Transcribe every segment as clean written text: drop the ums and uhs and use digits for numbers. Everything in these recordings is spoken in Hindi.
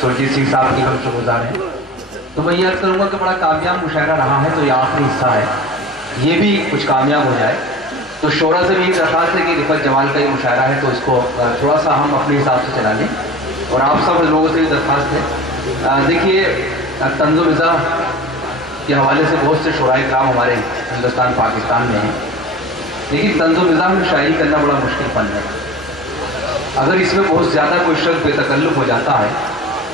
सुरजीत सिंह साहब की हम शुक्रगुजार हैं। तो मैं ये अर्ज करूँगा कि बड़ा कामयाब मुशायरा रहा है, तो ये आखिरी हिस्सा है, ये भी कुछ कामयाब हो जाए। तो शोरा से भी एक दरख्वास्त है कि रिफत जमाल का ये मुशायरा है, तो इसको थोड़ा सा हम अपने हिसाब से चला लें। और आप सब लोगों से भी दरख्वास्त है, देखिए तंज़ो मिज़ाह के हवाले से बहुत से शोराए कराम हमारे हिंदुस्तान पाकिस्तान में हैं, लेकिन तंज़ो मिज़ाह में शायरी करना बड़ा मुश्किल फन है। अगर इसमें बहुत ज़्यादा कोई शख्स बेतकल्लुफ़ हो जाता है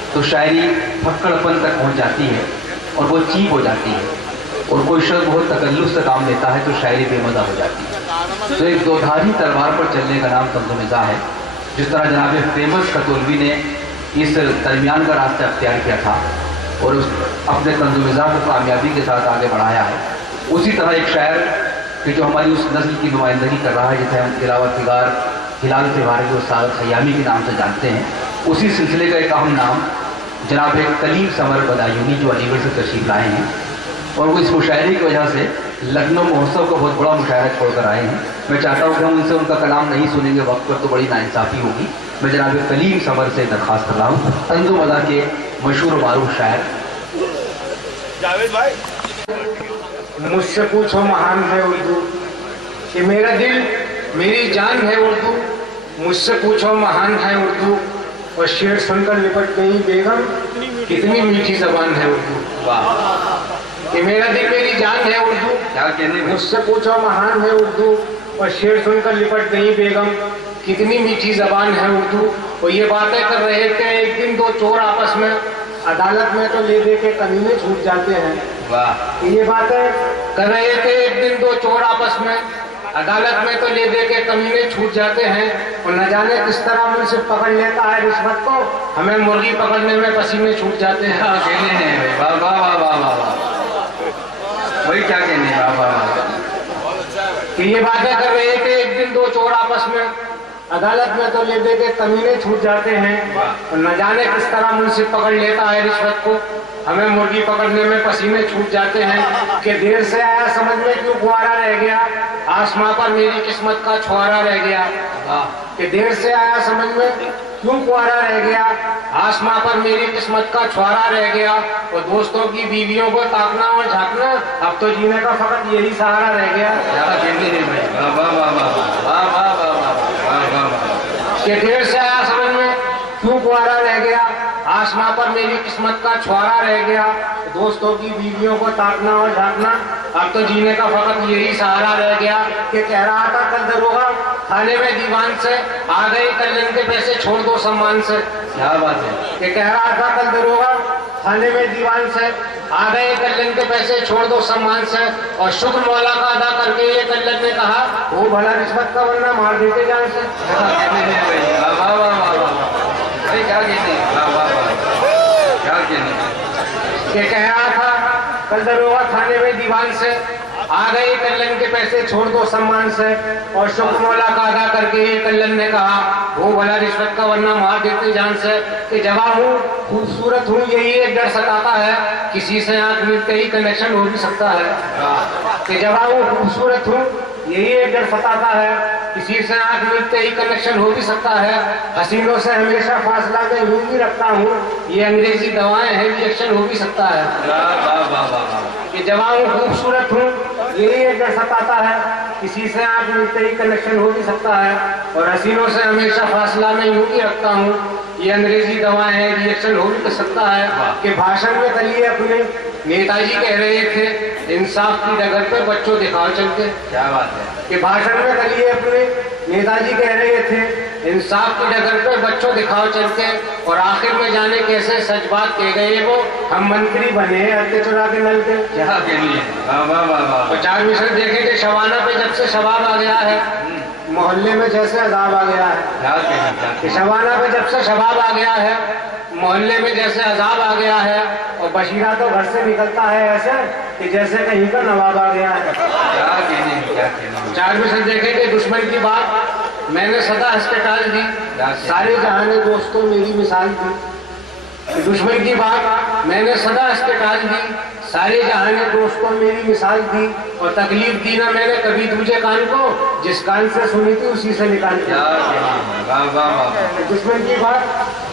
तो शायरी फक्कड़पन तक पहुँच जाती है और वो चीप हो जाती है, और कोई शख्स बहुत तकल्लुफ़ से काम लेता है तो शायरी बेमज़ा हो जाती है। तो एक दोधारी तलवार पर चलने का नाम तंज़ो मिज़ाह है। जिस तरह जनाब फेमस कतोलवी ने इस दरमियान का रास्ता अख्तियार किया था और उस अपने तंज़ो मिज़ाह को कामयाबी के साथ आगे बढ़ाया है, उसी तरह एक शायर कि जो हमारी उस नस्ल की नुमाइंदगी कर रहा है जिसे हम तिलावत निगार हिलाल तिवारी को उस्ताद खयामी के नाम से जानते हैं, उसी सिलसिले का एक अहम नाम जनाब कलीम समर बदायूनी जो अलीगढ़ से तशरीफ लाए हैं, और वो इस मुशायरे की वजह से लखनऊ महोत्सव का बहुत बड़ा मुशायरा छोड़कर आए हैं। मैं चाहता हूँ कि हम उनसे उनका कलाम नहीं सुनेंगे वक्त पर तो बड़ी नाइंसाफ़ी होगी। मैं जनाब कलीम समर से दरख्वास्त कर रहा हूँ, तंज़ो मिज़ाह के मशहूर मारूफ शायर। जावेद भाई, मुझसे पूछो महान है उर्दू कि मेरा दिल मेरी जान है उर्दू, मुझसे पूछो महान है उर्दू, और शेर सुनकर लिपट गई बेगम कितनी मीठी जबान है उर्दू। वाह, कि मेरा दिल मेरी जान है उर्दू, क्या कहने, मुझसे पूछो महान है उर्दू, और शेर सुनकर लिपट गई बेगम कितनी मीठी जबान है उर्दू। और ये बातें कर रहे थे एक दिन दो चोर आपस में, अदालत में तो ले दे के कमीने छूट जाते हैं। वाह, ये बातें कर रहे थे एक दिन दो चोर आपस में, अदालत में तो ले दे के कमीने छूट जाते हैं, और न जाने किस तरह मुझसे पकड़ लेता है रिश्वत को, हमें मुर्गी पकड़ने में पसीने छूट जाते हैं। क्या कहने हैं, वाह वाह वाह वाह वाह, वही क्या कहने, वाह वाह वाह। कि ये बातें कर रहे थे एक दिन दो चोर आपस में, अदालत में तो ले दे के कमीने छूट जाते हैं, और न जाने किस तरह मुझसे पकड़ लेता है रिश्वत को, हमें मुर्गी पकड़ने में पसीने छूट जाते हैं। कि देर से आया समझ में क्यों कुंवारा रह गया, आसमां पर मेरी किस्मत का छुआरा रह गया। कि देर से आया समझ में क्यों कुंवारा रह गया, आसमां पर मेरी किस्मत का छुआरा रह गया, और दोस्तों की बीवियों को ताकना और झांकना, अब तो जीने का फकत यही सहारा रह गया। क्या कहने हैं भाई, वाह वाह वाह वाह वाह वाह वाह वाह वाह वाह। कि देर से आया समझ में क्यों कुंवारा रह गया, आसमां पर मेरी किस्मत का छुआरा रह गया, दोस्तों की बीवियों को ताकना और झांकना, अब तो जीने का फकत यही सहारा रह गया। कि कह रहा था कल दरोगा थाने में दीवान से, आ गए कल्याण के पैसे छोड़ दो सम्मान से। क्या बात है, कि कह रहा था कल दरोगा थाने में दीवान से, आ गए कल्याण के पैसे छोड़ दो सम्मान से, और शुक्र मौला का अदा करके ये कल्याण ने कहा वो भला रिश्वत का वरना मार देते जान से। क्या कहने हैं भाई, वाह वाह वाह वाह वाह, भाई क्या कहने हैं, वाह वाह वाह, क्या कहने हैं। कि कह रहा था कल दरोगा थाने में दीवान से, आ गए कल्याण के पैसे छोड़ दो सम्मान से, और शुक्र मौला का अदा करके ये कल्याण ने कहा वो भला रिश्वत का वरना मार देते जान से। कि जवाब हूँ खूबसूरत हूँ यही एक डर सताता है, किसी से आंख मिलते ही कनेक्शन हो भी सकता है। कि जवाब हूँ खूबसूरत हूँ यही एक डर सताता है, किसी से आंख मिलते ही कनेक्शन हो भी सकता है, हसीनों से हमेशा फासला मैं यूं भी रखता हूँ, ये अंग्रेजी दवाएं हैं रिएक्शन हो भी सकता है। कि जवाब खूबसूरत हूँ यही एक डर सताता है, किसी से आंख मिलते ही कनेक्शन हो भी सकता है, और हसीनों से हमेशा फासला मैं यूं भी रखता हूँ, ये अंग्रेजी दवाएं हैं रिएक्शन हो भी सकता है। कि भाषण में कल ये अपने नेताजी कह रहे थे इंसाफ की डगर पे बच्चों दिखाओ चलते। क्या बात है, कि भाषण में कल ये अपने नेताजी कह रहे थे इंसाफ की डगर पे बच्चों दिखाओ चलते, और आखिर में जाने कैसे सच बात कह गए वो हम मंत्री बने अड्डे चुरा के नल के। क्या कहनी है, वाह वाह वाह वाह। तो चार मिशन देखे कि शबाना पे जब से शबाब आ गया है, मोहल्ले में जैसे अजाब आ गया है। क्या कहनी, कि शबाना पे जब से शबाब आ गया है, मोहल्ले में जैसे अजाब आ गया है, और बशीरा तो घर से निकलता है ऐसे कि जैसे कहीं का नवाब आ गया है। क्या कहनी, क्या कहनी। चार मिशन देखे कि दुश्मन की बात मैंने सदा हंस के टाल दी, सारे जहां ने दोस्तों मेरी मिसाल दी। दुश्मन की बात मैंने सदा हंस के टाल दी, सारे जहां ने दोस्तों मेरी मिसाल दी और तकलीफ दी ना मैंने कभी तुझे कान को, जिस कान से सुनी थी उसी से निकाल दी। दुश्मन की बात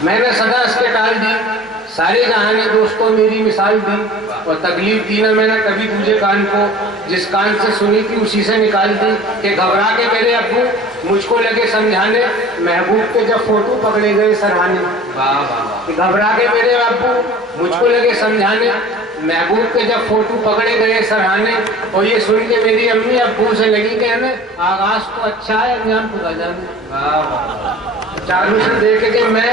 मैंने सदा इसके टाल दी, सारे जहां ने दोस्तों मेरी मिसाल दी और तकलीफ दी ना मैंने कभी तुझे कान को, जिस कान से सुनी थी उसी से निकाल दी। कि घबरा के मेरे अब्बू मुझको लगे समझाने, महबूब के जब फोटो पकड़े गए सराहने। घबरा के मेरे अब्बू मुझको लगे समझाने, महबूब के जब फोटो पकड़े गए सराहने। और ये सुन के मेरी अम्मी अब्बू से लगी कहने, आगाज तो अच्छा है अंजाम पूरा जाने। चालू से देखे कि मैं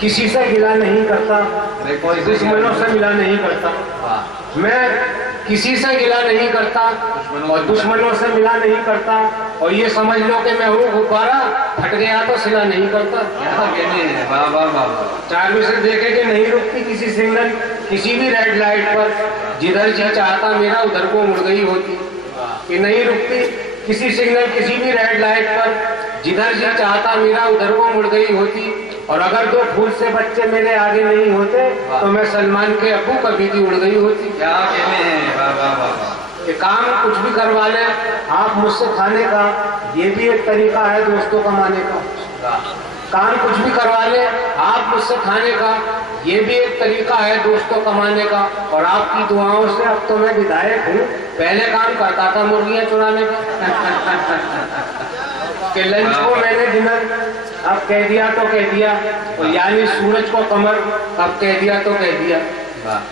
किसी से गिला नहीं करता और दुश्मनों से मिला नहीं करता, मैं किसी से गिला नहीं करता और दुश्मनों से मिला नहीं करता। और ये समझ लो कि मैं हूँ गुब्बारा, फट गया तो सिला नहीं करता। चालू से देखे कि नहीं रुकती किसी सिग्नल किसी भी रेड लाइट पर, जिधर जी चाहता मेरा उधर को मुड़ गई होती। कि नहीं रुकती किसी सिग्नल किसी भी रेड लाइट पर, जिधर जी चाहता मेरा उधर को मुड़ गई होती। और अगर दो फूल से बच्चे मेरे आगे नहीं होते तो मैं सलमान के अब्बू कभी की उड़ गई होती। क्या कहने हैं, वाह वाह वाह। ये काम कुछ भी करवा ले आप मुझसे खाने का, ये भी एक तरीका है दोस्तों कमाने का। काम कुछ भी करवा ले आप मुझसे खाने का, ये भी एक तरीका है दोस्तों कमाने का। और आपकी दुआओं से अब तो मैं विधायक हूँ, पहले काम करता था मुर्गियां चुराने का। कि लंच को मैंने डिनर अब कह दिया तो कह दिया, और यानी सूरज को कमर अब कह दिया तो कह दिया।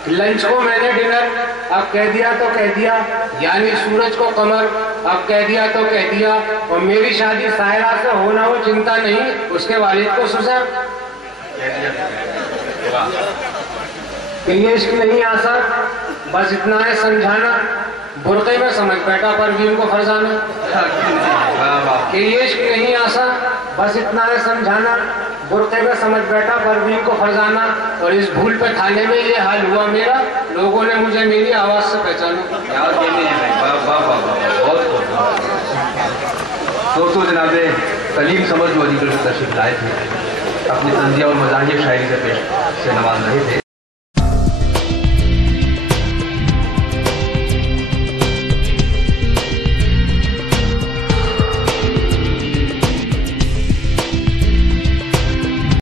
लंच को मैंने डिनर अब कह दिया तो कह दिया, यानी सूरज को कमर अब कह दिया तो कह दिया। और मेरी शादी सायरा से होना हो चिंता नहीं, उसके वालिद को सुसर। ये इश्क नहीं आसा बस इतना है समझाना, बुरक़े में समझ बैठा परवीन को फरजाना। कि ये इश्क नहीं आसा बस इतना है समझाना, बुरक़े में समझ बैठा परवीन को फरजाना। और इस भूल पे थाने में ये हाल हुआ मेरा, लोगों ने मुझे मेरी आवाज से पहचाना। दोस्तों जनाब कलीम समझ जो अलीगढ़ से तशरीफ लाए थे, अपनी तंज़िया और मज़ाहिर शायरी से पेश से नवाज रहे थे।